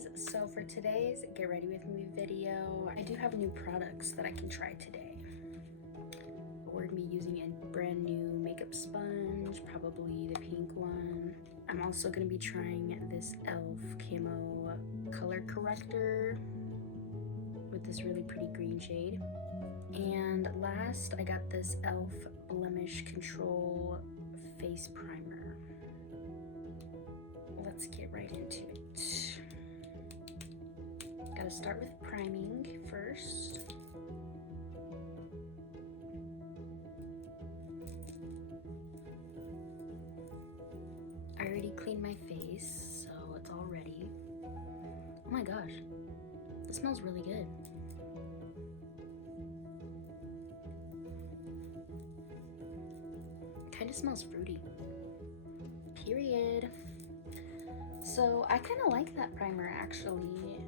guys, so for today's Get Ready With Me video, I do have new products that I can try today. We're gonna be using a brand new makeup sponge, probably the pink one. I'm also gonna be trying this e.l.f. camo color corrector with this really pretty green shade. And last, I got this e.l.f. blemish control face primer. Let's get right into it. Gotta start with priming first. I already cleaned my face, so it's all ready. Oh my gosh, this smells really good. Kind of smells fruity. Period. So I kind of like that primer actually.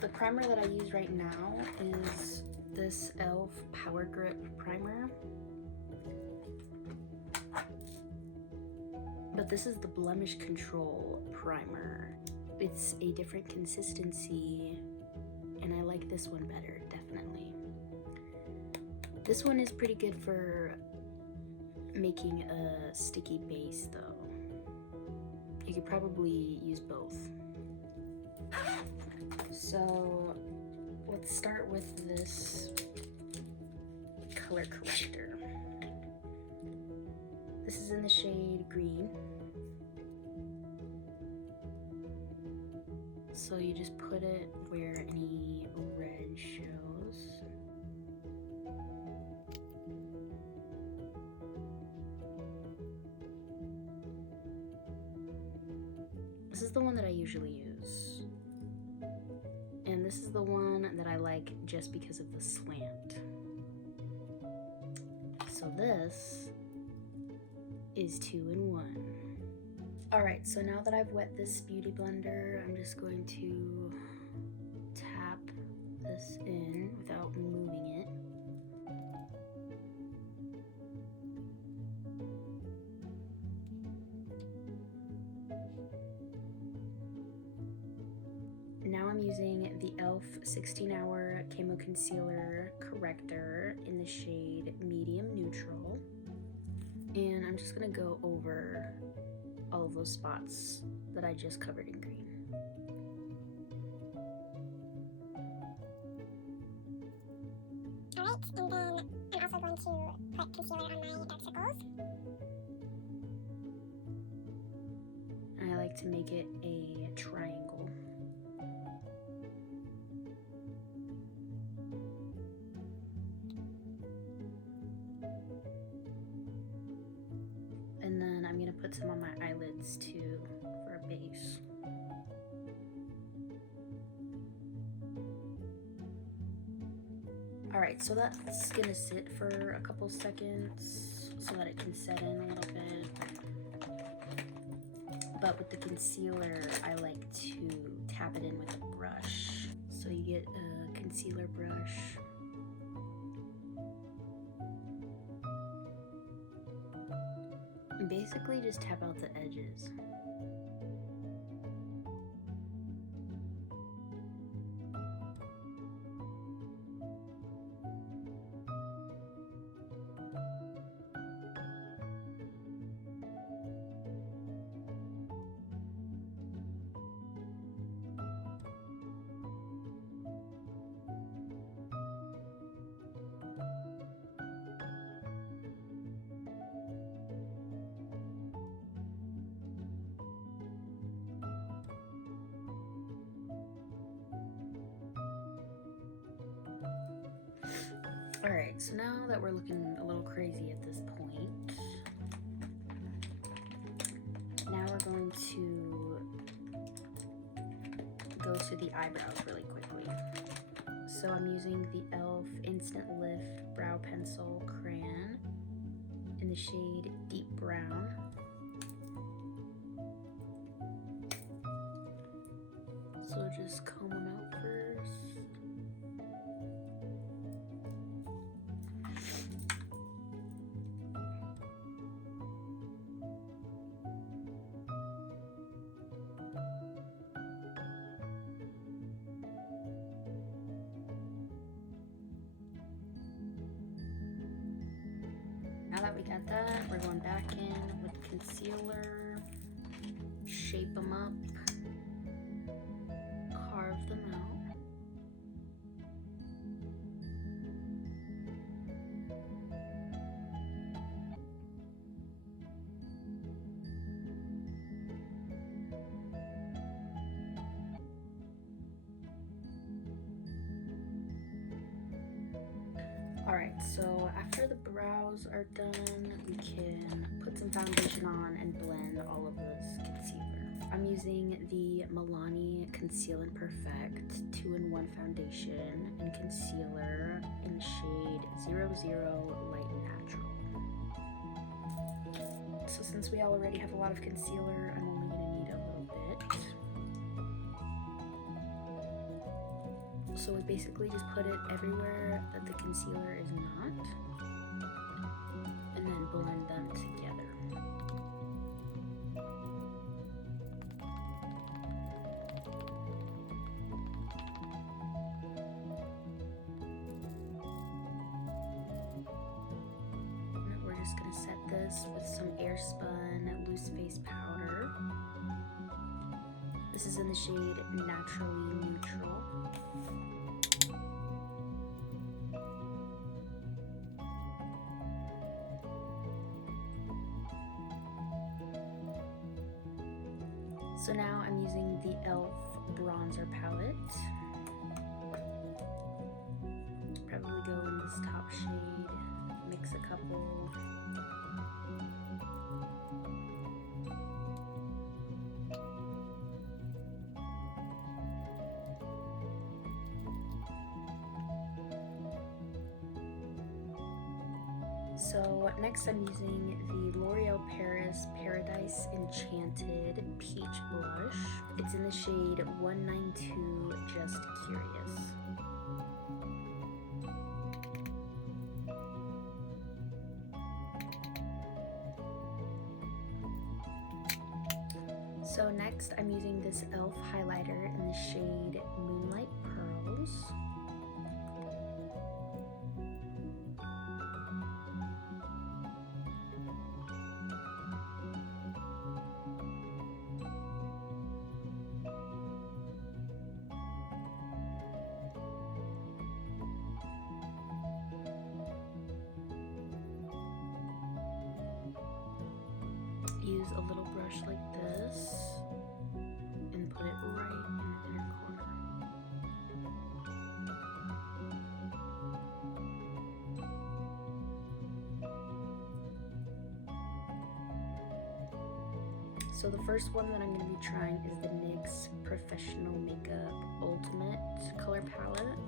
The primer that I use right now is this e.l.f. Power Grip primer. But this is the blemish control primer. It's a different consistency and I like this one better, definitely. This one is pretty good for making a sticky base though. You could probably use both. So let's start with this color corrector. This is in the shade green. So you just put it where any red shows. This is the one that I usually use. And this is the one that I like just because of the slant. So this is 2-in-1. All right, so now that I've wet this beauty blender, I'm just going to tap this in without moving it. Now I'm using the e.l.f. 16-Hour Camo Concealer Corrector in the shade Medium Neutral. And I'm just gonna go over all of those spots that I just covered in green. Alright, and then I'm also going to put concealer on my dark circles. And I like to make it a triangle. And then I'm gonna put some on my eyelids too for a base. All right, so that's gonna sit for a couple seconds so that it can set in a little bit. But with the concealer, I like to tap it in with a brush. So you get a concealer brush. And basically just tap out the edges. All right, so now that we're looking a little crazy at this point, now we're going to go to the eyebrows really quickly. So I'm using the e.l.f. Instant Lift Brow Pencil Crayon in the shade Deep Brown. So just comb them out first. We're going back in with concealer, shape them up, carve them out. Alright, so after the brows are done, we can put some foundation on and blend all of this concealer. I'm using the Milani Conceal and Perfect 2-in-1 foundation and concealer in the shade 00 Light Natural. So since we already have a lot of concealer, I'm only going to need a little bit. So we basically just put it everywhere that the concealer is not, and then blend them together. And we're just gonna set this with some Airspun loose face powder. This is in the shade Naturally Neutral. So now I'm using the e.l.f. bronzer palette. Probably go in this top shade, mix a couple. So next I'm using the L'Oreal Paris Paradise Enchanted Peach Blush. It's in the shade 192 Just Curious. So next I'm using this e.l.f. highlighter in the shade Moonlight Pearls. Use a little brush like this and put it right in the inner corner. So the first one that I'm going to be trying is the NYX Professional Makeup Ultimate color palette.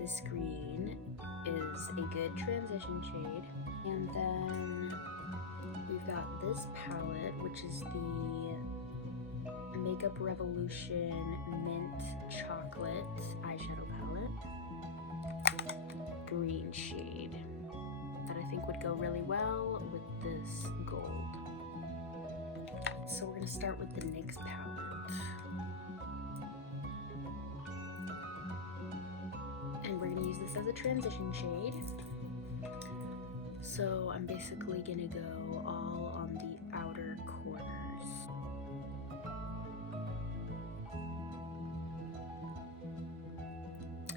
This green is a good transition shade. And then we've got this palette, which is the Makeup Revolution Mint Chocolate eyeshadow palette. Green shade that I think would go really well with this gold. So we're going to start with the NYX palette. And we're going to use this as a transition shade. So I'm basically gonna go all on the outer corners.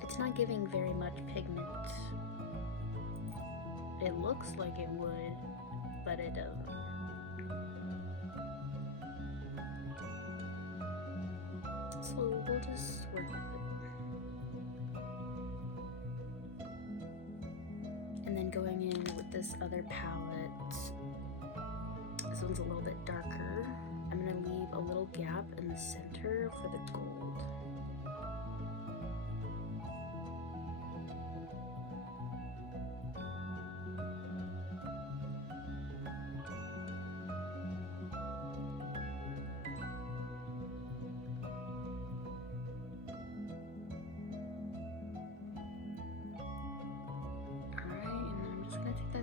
It's not giving very much pigment. It looks like it would, but it doesn't. So we'll just work with it. And then going in with this other palette, this one's a little bit darker. I'm gonna leave a little gap in the center for the gold.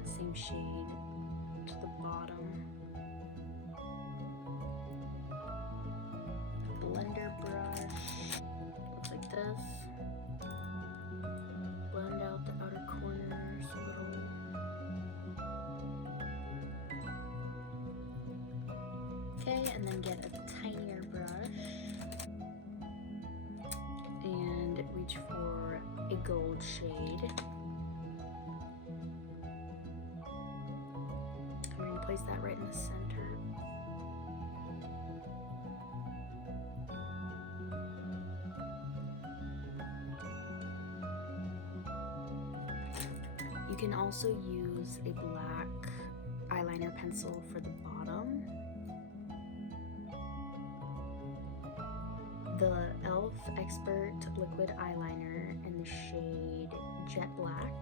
Same shade to the bottom. Blender brush, looks like this. Blend out the outer corners a little. try and then get a tinier brush and reach for a gold shade. I'm going to place that right in the center. You can also use a black eyeliner pencil for the bottom. The e.l.f. Expert Liquid Eyeliner in the shade Jet Black.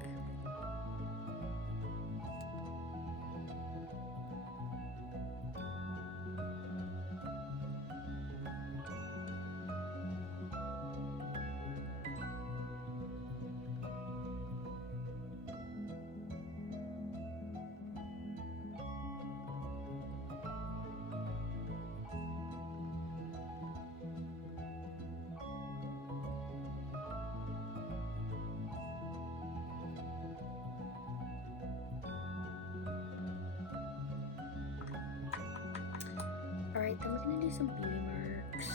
Alright, then we're gonna do some beauty marks.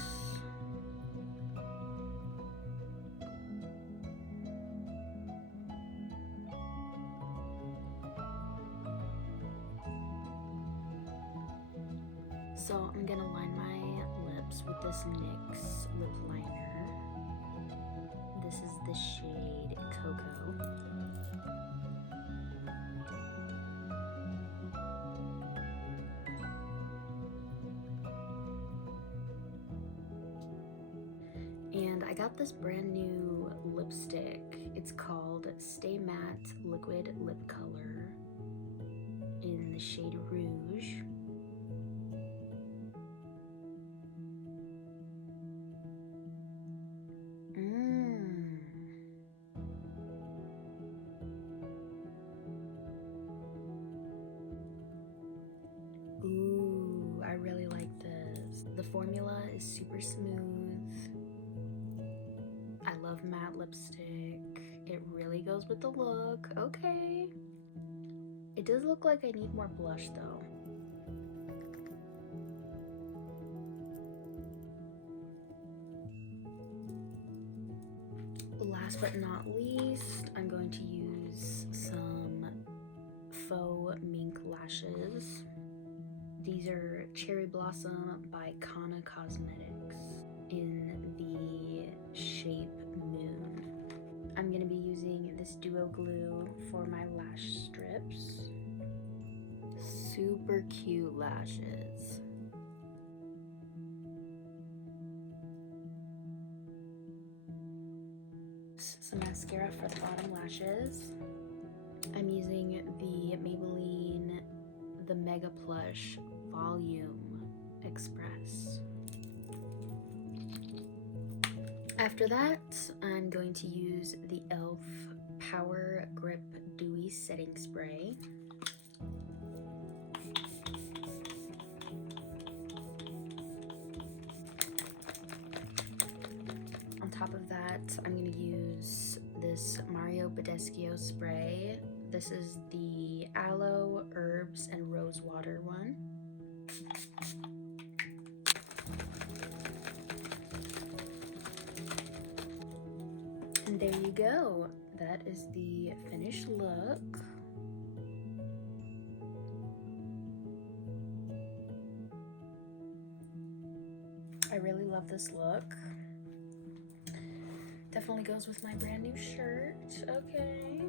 So I'm gonna line my lips with this NYX lip liner. This is the shade Cocoa. And I got this brand new lipstick. It's called Stay Matte Liquid Lip Color in the shade Rouge. Ooh, I really like this. The formula is super smooth. I love matte lipstick. It really goes with the look. Okay. It does look like I need more blush though. Last but not least, I'm going to use some faux mink lashes. These are Cherry Blossom by Kana Cosmetics in the shape Moon. I'm going to be using this duo glue for my lash strips. Super cute lashes. Some mascara for the bottom lashes. I'm using the Maybelline The Mega Plush Volume Express. After that, I'm going to use the e.l.f. Power Grip Dewy Setting Spray. On top of that, I'm going to use this Mario Badescu spray. This is the Aloe, Herbs, and Rose Water one. And there you go. That is the finished look. I really love this look. Definitely goes with my brand new shirt. Okay.